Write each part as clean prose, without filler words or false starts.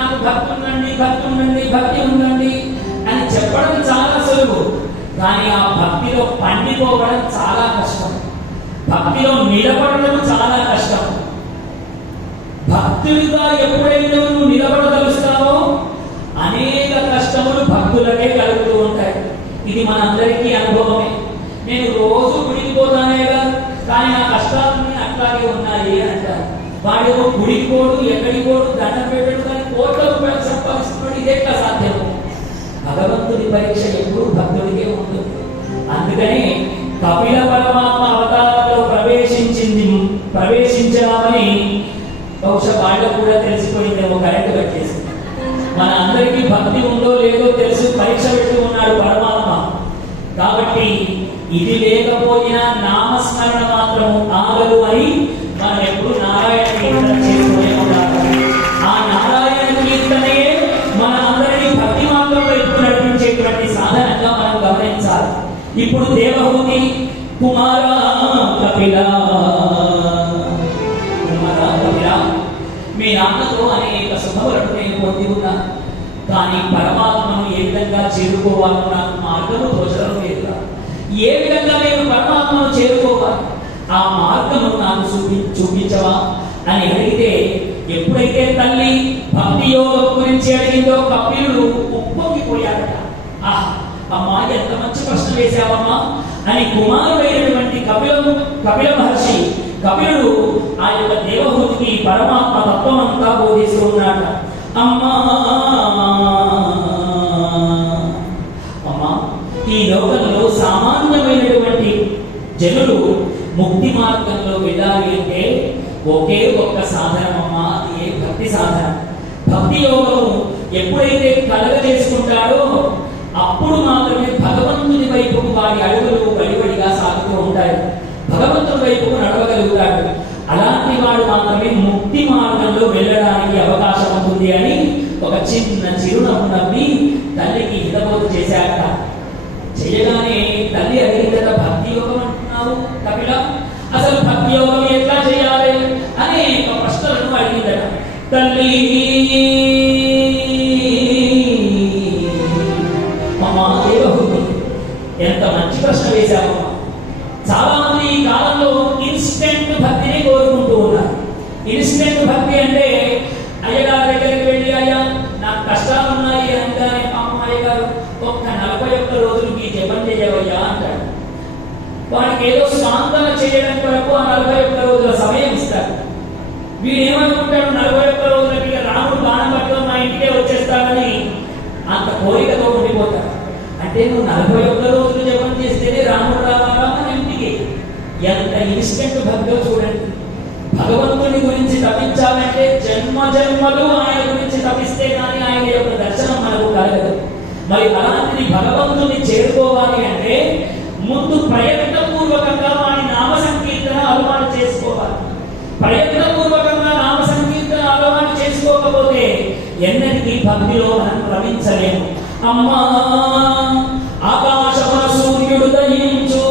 నాకు భక్తి ఉందండి, భక్తి ఉందండి, భక్తి ఉందండి అని చెప్పడం చాలా సులువు. కానీ ఆ భక్తిలో పండిపోవడం చాలా కష్టం. భక్తిలో నిలబడడం చాలా కష్టం. భక్తుడిగా ఎప్పుడైతే నువ్వు నిలబడగలుగుతావో అనేక కష్టములు భక్తులకే కలుగుతూ ఉంటాయి. ఇది మనందరికీ అనుభవమే. నేను రోజు గుడికి పోతానేగా, కానీ నా కష్టాలన్నీ అట్లాగే ఉన్నాయి అంటారు. వాడు గుడికి పోడు, ఎక్కడికి పోడు, దండం పెట్టడు, కానీ కోట్ల రూపాయలు సంపాదిస్తున్నాడు. ఇదెట్లా సాధ్యము? భగవంతుడి పరీక్ష ఎప్పుడు భక్తుడికే ఉంటుంది. అందుకని కపిల పరమాత్మ అవతారంలో ప్రవేశించామని బహుశా వాళ్ళకు కూడా తెలిసిపోయిందేమో, కరెంట్ కట్టేసి. మన అందరికీ భక్తి ఉందో లేదో తెలుసు, పరీక్ష పెడుతూ ఉన్నాడు పరమాత్మ. కాబట్టి ఇది లేకపోయినా నామస్మరణ మాత్రం ఆగదు అని మనం ఎప్పుడు నారాయణ కీర్తన చేసుకునే ఉండాలి. ఆ నారాయణ కీర్తనే మన అందరినీ భక్తి మార్గం వైపు నడిపించేటువంటి సాధనంగా మనం గమనించాలి. ఇప్పుడు దేవహూతి కుమార కపిల, మీ నాన్నతో అనేక శుభములను నేను పొంది ఉన్నాను, కానీ పరమాత్మను ఏ విధంగా చేరుకోవాలో నాకు మార్గము తోచడం లేదు. ఏ విధంగా నేను పరమాత్మను చేరుకోవాలి, ఆ మార్గము నాకు చూపించవా అని అడిగితే, ఎప్పుడైతే తల్లి భక్తి యోగం గురించి అడిగిందో కపిలుడు ఉప్పొంగిపోయాడట. అమ్మా, ఎంత మంచి ప్రశ్న వేశావమ్మా అని కుమారుడైనటువంటి కపిల మహర్షి కపిలుడు ఆ యొక్క దేవహూతికి పరమాత్మ తత్వం అంతా బోధిస్తూ ఉన్నాడు. అమ్మా, ఈ లోకంలో సామాన్యమైనటువంటి జనులు ముక్తి మార్గంలో వెళ్ళాలి అంటే ఒకే ఒక్క సాధనం అమ్మా, ఏ భక్తి సాధన. భక్తి యోగము ఎప్పుడైతే కలగజేసుకుంటాడో అప్పుడు మాత్రమే భగవంతుని వైపుకు వారి అడుగులు వడివడిగా సాగుతూ ఉంటాయి. భగవంతుని వైపుకు నడవగలుగుతాడు. అలాంటి వాడు మాత్రమే ముక్తి మార్గంలో వెళ్ళడానికి అవకాశం ఉంటుంది అని ఒక చిన్న చిరునవ్వు నవ్వి తల్లికి హితబోధ చేశాక, చేయగానే తల్లి అడిగిన భక్తి యోగం అంటున్నావు కపిల, అసలు భక్తి యోగం ఎట్లా చేయాలి అనేక ప్రశ్నలను అడిగిందట. తల్లి, అమ్మా దేవహూతి, ఎంత మంచి ప్రశ్న వేశావమ్మా. చాలా మంది ఈ కాలంలో ఇన్స్టెంట్ భక్తిని కోరుకుంటూ ఉన్నారు. ఇన్స్టెంట్ భక్తి అంటే అయ్యగారి దగ్గరికి వెళ్ళి, అయ్యా నాకు కష్టాలు ఉన్నాయి అంటానే, అమ్మాయి గారు ఒక్క 41 రోజులకి జపం చేయవయ్యా అంటాడు. వాడికి ఏదో సాంతన చేయడం వరకు ఆ 41 రోజుల సమయం ఇస్తాడు. వీడేమనుకుంటాడు, 41 రోజులకి రాముడు బాణం పట్టుకొని మా ఇంటికే వచ్చేస్తాడని అంత కోరికతో ఉండిపోతాడు. అంటే నువ్వు 41 రోజులు జపం చేస్తేనే రాముడు రావాలా మన ఇంటికి? ఎంత ఇన్స్టెంట్ భక్తిలో చూడండి. భగవంతుని గురించి తప్పించాలంటే జన్మ జన్మలు ఆయన గురించి తప్పిస్తే కానీ ఆయన యొక్క దర్శనం మనకు కలగదు. మరి అలాంటిది భగవంతుని చేరుకోవాలి అంటే ముందు ప్రయత్నపూర్వకంగా వాడి నామ సంకీర్తన అలవాటు చేసుకోవాలి. ప్రయత్నపూర్వకంగా నామ సంకీర్తన అలవాటు చేసుకోకపోతే ఎన్నటికీ భక్తిలో మనం రమించలేము. అమ్మా, ఆకాశమున సూర్యుడు ఉదయించు.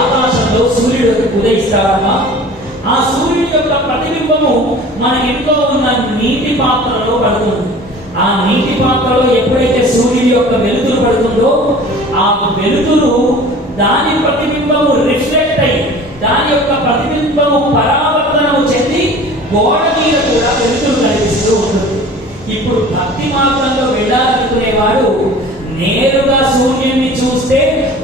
ఆకాశంలో సూర్యుడు ఉదయిస్తాడమ్మా. ఆ సూర్యుడి యొక్క ప్రతిబింబము మన ఇంట్లో ఉన్న నీటి పాత్రలో పడుతుంది. ఆ నీటి పాత్రలో ఎప్పుడైతే సూర్యుడి యొక్క వెలుతురు పడుతుందో ఆ వెలుతురు దాని ప్రతిబింబము రిఫ్లెక్ట్ అయ్యి దాని యొక్క ప్రతిబింబము పరావర్తనము చెంది గోడ మీద కూడా వెలుతురు కనిపిస్తూ ఉంటుంది. ఇప్పుడు భక్తి మార్గంలో వెళ్ళాలనుకునేవాడు నేరుగా సూర్యుడిని చూస్తే,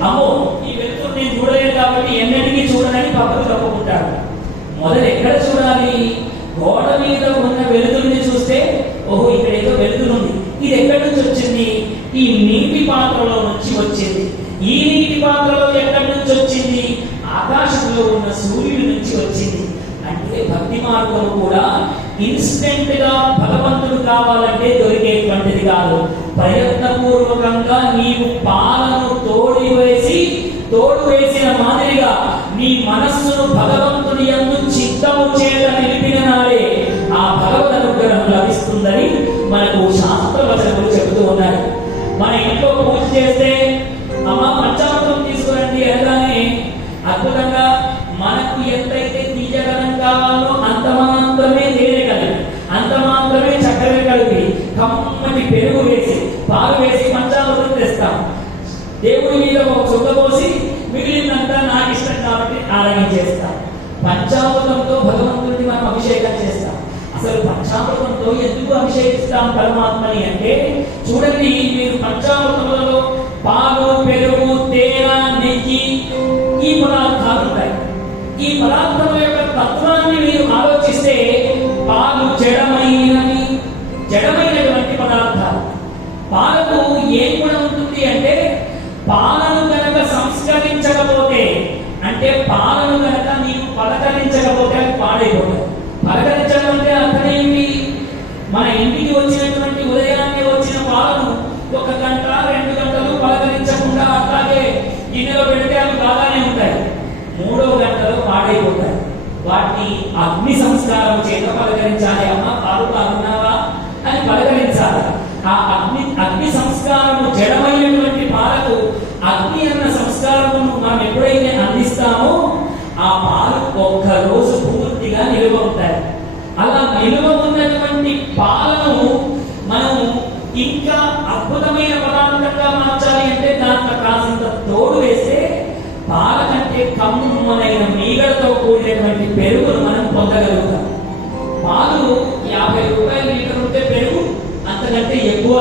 అమ్మో ఈ వెలుతురు నేను చూడలేదు కాబట్టి ఎన్నటికీ చూడనని పక్కకు తప్పుకుంటాడు. మొదలు ఎక్కడ చూడాలి? గోడ మీద ఉన్న వెలుతురుని చూస్తే, ఓహో ఇక్కడ ఏదో వెలుతురు ఉంది, ఇది ఎక్కడి నుంచి వచ్చింది? ఈ నీటి పాత్రలో నుంచి వచ్చింది. ఈ నీటి పాత్రలో ఎక్కడి నుంచి వచ్చింది? ఆకాశంలో ఉన్న సూర్యుడి నుంచి వచ్చింది. అంటే భక్తి మార్గం కూడా ఇన్స్టెంట్ గా భగవంతుడు కావాలంటే దొరికేటువంటిది కాదు. ప్రయత్నపూర్వకంగా నీవు పాలను తోడు వేసిన మాదిరిగా నీ మనస్సును భగవంతుని యందు చిత్తము చేత నిలిపిన నాడే ఆ భగవద్ అనుగ్రహం లభిస్తుందని మనకు శాస్త్రవచనములు చెబుతూ ఉన్నాయి. మన ఇంట్లో పూజ చేస్తే అమ్మ పంచామృతం తీసుకురండి అనగానే అద్భుతంగా మనకు ఎంతైతే తీయగలం కావాలో అంత మాత్రమే తేనె కలిపి, అంత మాత్రమే చక్కెర కలిపి ఉన్నటువంటి పెరుగు వేసి పాలు వేసి పంచామృతం తెస్తాం. దేవుడి మీద ఒక చుక్క పోసి మిగిలినంతా నాకు ఇష్టం కాబట్టి ఆరగించేస్తాం. పంచామృతంతో భగవంతుడిని మనం అభిషేకం చేస్తాం. అసలు పంచామృతంతో ఎందుకు అభిషేకిస్తాం పరమాత్మని అంటే, చూడండి, మీరు పంచామృతములలో పాలు, పెరుగు, తేనె, నెయ్యి ఈ పదార్థాలు ఉంటాయి. ఈ పదార్థముల యొక్క తత్వాన్ని మీరు ఆలోచిస్తే పాలు జడమైనటువంటి పదార్థాలు. పాలకు ఏం కూడా ఉంటుంది అంటే, పాలను కనుక సంస్కరించకపోతే, అంటే పాలను కనుక నీవు పలకరించకపోతే అవి పాడైపోతాయి. పలకరించడం అంటే అర్థమేంటి? మన ఇంటికి వచ్చినటువంటి ఉదయాన్నే వచ్చిన పాలను 1 గంట 2 గంటలు పలకరించకుండా అట్లాగే గిన్నెలో పెడితే అవి బాగానే ఉంటాయి. 3వ గంటలో పాడైపోతాయి. వాటిని అగ్ని సంస్కారం చేత పలకరించాలి. అమ్మ పాలు తాగున్నావా అని పలకరించాలి. ఆ అగ్ని సంస్కారము జడమైనటువంటి పాలకు అగ్ని అన్న సంస్కారమును మనం ఎప్పుడైతే అందిస్తామో ఆ పాలు 1 రోజు పూర్తిగా నిలువ ఉంటాయి. అలా నిలువ ఉన్నటువంటి పాలను మనం ఇంకా అద్భుతమైన పదార్థంగా మార్చాలి అంటే దాంట్లో కాసింత తోడు వేస్తే పాల కంటే కమ్మనైన మీగడతో కూడినటువంటి పెరుగును మనం పొందగలుగుతాం. పాలు 50 రూపాయల లీటర్ ఉంటే పెరుగు అంతకంటే ఎక్కువ